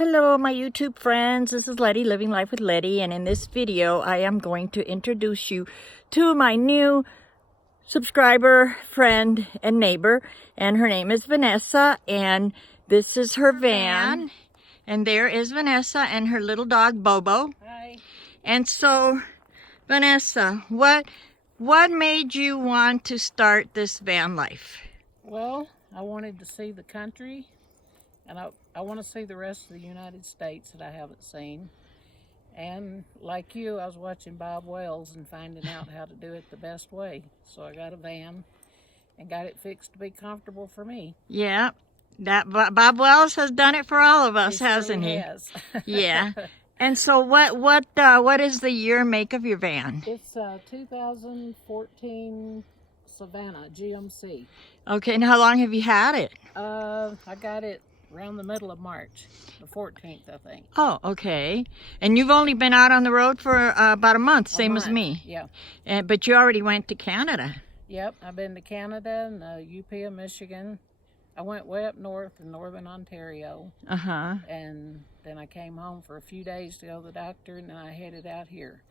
Hello my YouTube friends, this is Letty, Living Life with Letty, and in this video I am going to introduce you to my new subscriber, friend, and neighbor, and her name is Vanessa, and this is her van, and there is Vanessa and her little dog Bobo. Hi. And so, Vanessa, what made you want to start this van life? Well, I wanted to see the country, and I want to see the rest of the United States that I haven't seen. And like you, I was watching Bob Wells and finding out how to do it the best way. So I got a van and got it fixed to be comfortable for me. Yeah, that Bob Wells has done it for all of us, hasn't he? Has. Yeah. And so what is the year make of your van? It's a 2014 Savannah GMC. Okay, and how long have you had it? I got it around the middle of March, the 14th, I think. Oh, okay. And you've only been out on the road for about a month, same as me. Yeah. But you already went to Canada. Yep, I've been to Canada and UP of Michigan. I went way up north in northern Ontario. Uh-huh. And then I came home for a few days to go to the doctor, and then I headed out here.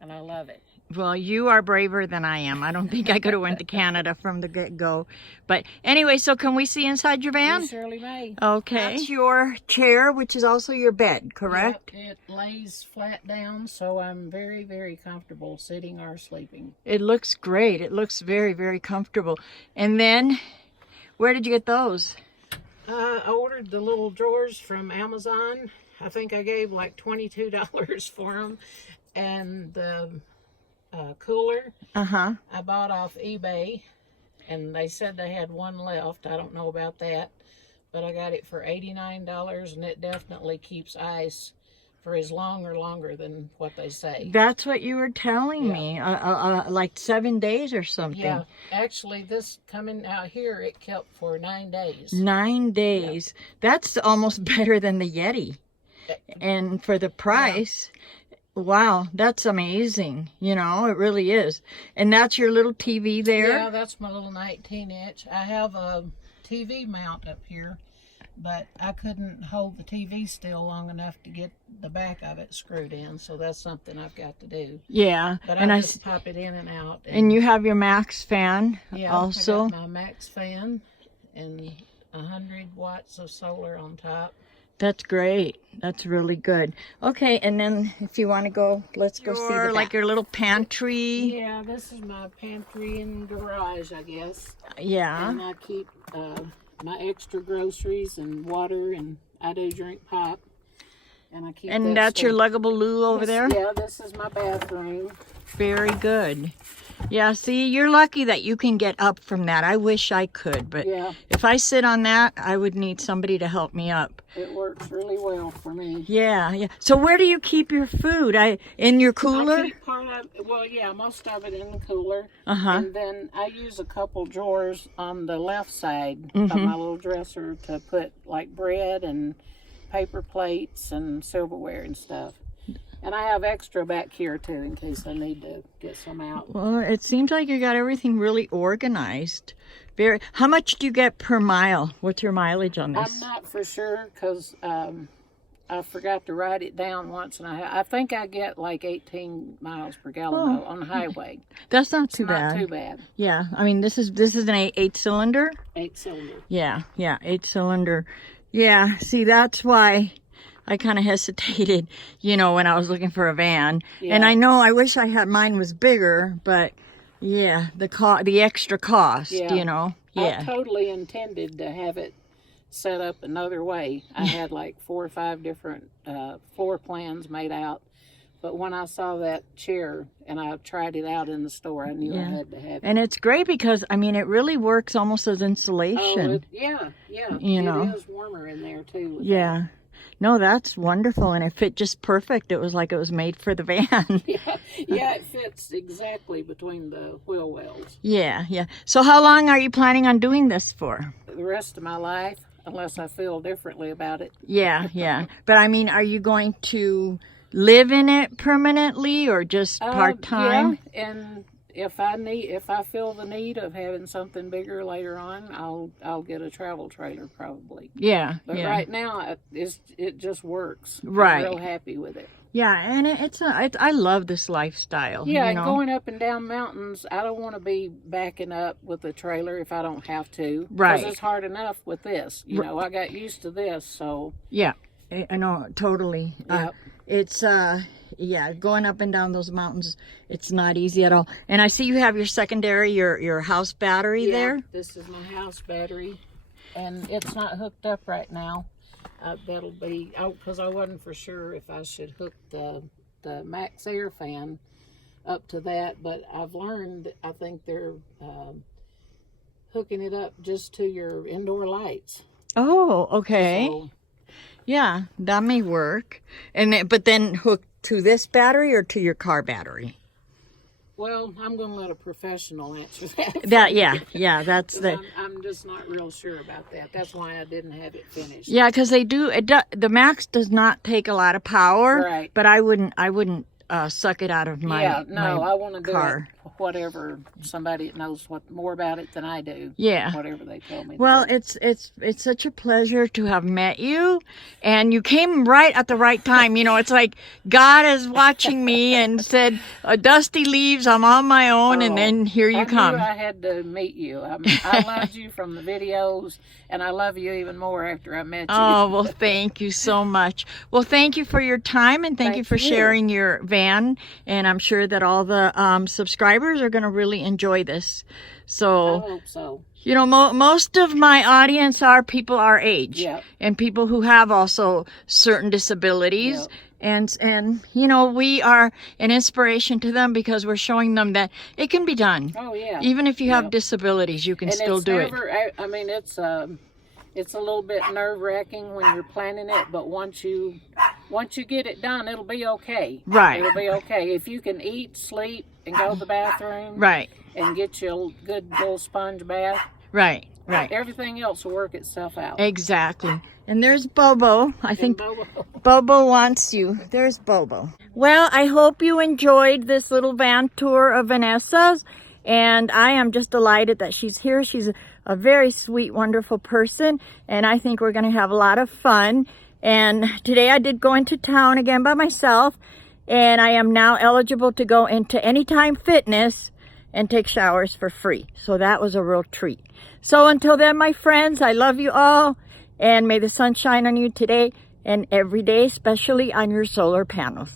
And I love it. Well, you are braver than I am. I don't think I could have went to Canada from the get-go. But anyway, so can we see inside your van? You surely may. Okay. That's your chair, which is also your bed, correct? Yep, it lays flat down, so I'm very, very comfortable sitting or sleeping. It looks great. It looks very, very comfortable. And then, where did you get those? I ordered the little drawers from Amazon. I think I gave like $22 for them. And the cooler, Uh-huh. I bought off eBay, and they said they had one left. I don't know about that, but I got it for $89, and it definitely keeps ice for as long or longer than what they say. That's what you were telling me, like 7 days or something. Yeah, actually, this coming out here, it kept for 9 days. 9 days. Yeah. That's almost better than the Yeti. And for the price... Yeah. Wow, that's amazing. You know, it really is. And that's your little TV there? Yeah, that's my little 19-inch. I have a TV mount up here, but I couldn't hold the TV still long enough to get the back of it screwed in, so that's something I've got to do. Yeah. But and I just pop it in and out. And you have your Max fan also? I got my Max fan and 100 watts of solar on top. That's great. That's really good. Okay, and then if you want to go, let's go see the back. Like your little pantry. Yeah, this is my pantry and garage, I guess. Yeah. And I keep my extra groceries and water, and I do drink pop. And I keep. And that's your luggable loo over there? Yeah, this is my bathroom. Very good. Yeah, see, you're lucky that you can get up from that. I wish I could, but yeah. If I sit on that, I would need somebody to help me up. It works really well for me. Yeah, yeah. So where do you keep your food? In your cooler? I keep part of, well, yeah, most of it in the cooler. Uh-huh. And then I use a couple drawers on the left side of my little dresser to put like bread and paper plates and silverware and stuff. And I have extra back here, too, in case I need to get some out. Well, it seems like you got everything really organized. How much do you get per mile? What's your mileage on this? I'm not for sure, because I forgot to write it down once. And I think I get like 18 miles per gallon on the highway. That's not too bad. Not too bad. Yeah, I mean, this is an 8-cylinder? 8-cylinder. Yeah, 8-cylinder. Yeah, see, that's why... I kind of hesitated, you know, when I was looking for a van. Yeah. And I know I wish mine was bigger, but yeah, the extra cost, you know. Yeah. I totally intended to have it set up another way. I had like 4 or 5 different floor plans made out. But when I saw that chair and I tried it out in the store, I knew I had to have it. And it's great because, I mean, it really works almost as insulation. Oh, yeah. You know. It is warmer in there, too. Yeah. That. No, that's wonderful, and it fit just perfect. It was like it was made for the van. Yeah, it fits exactly between the wheel wells. Yeah. So how long are you planning on doing this for? The rest of my life, unless I feel differently about it. Yeah. But I mean, are you going to live in it permanently or just part-time? Yeah, and if I feel the need of having something bigger later on, I'll get a travel trailer probably. Yeah. But yeah. right now it just works. Right. I'm real happy with it. Yeah, and I love this lifestyle. Yeah, you and know? going up and down mountains, I don't want to be backing up with a trailer if I don't have to. Right. Because it's hard enough with this. You know, I got used to this, so. Yeah, I know, totally. Yep. It's, yeah, going up and down those mountains, it's not easy at all. And I see you have your secondary, your house battery there. This is my house battery, and it's not hooked up right now. That'll be, because I wasn't for sure if I should hook the Max Air fan up to that, but I've learned, I think they're hooking it up just to your indoor lights. Oh, okay. So, yeah, that may work. But then hook to this battery or to your car battery? well, I'm going to let a professional answer that. That's the. I'm just not real sure about that. That's why I didn't have it finished. Yeah, because they do. The Max does not take a lot of power. Right. But I wouldn't suck it out of my I want to do car. it whatever somebody that knows more about it than I do. Yeah. Whatever they tell me. Well, to do. it's such a pleasure to have met you, and you came right at the right time. You know, it's like God is watching me and said, "Dusty leaves, I'm on my own," and then here you come. I knew I had to meet you. I loved you from the videos, and I love you even more after I met you. Oh, well, thank you so much. Well, thank you for your time, and thank you for sharing your van, and I'm sure that all the subscribers are going to really enjoy this. So, I hope so. you know, most of my audience are people our age, and people who have also certain disabilities. And you know, we are an inspiration to them because we're showing them that it can be done. Oh, yeah. Even if you have disabilities, you can still do it. I mean, it's a little bit nerve-wracking when you're planning it, but once you get it done, it'll be okay. Right. It'll be okay. If you can eat, sleep, and go to the bathroom. Right. And get you a good little sponge bath. Right. Everything else will work itself out. Exactly. And there's Bobo. I think Bobo wants you. There's Bobo. Well, I hope you enjoyed this little van tour of Vanessa's. And I am just delighted that she's here. She's a very sweet, wonderful person. And I think we're going to have a lot of fun. And today I did go into town again by myself. And I am now eligible to go into Anytime Fitness and take showers for free. So that was a real treat. So until then, my friends, I love you all. And may the sun shine on you today and every day, especially on your solar panels.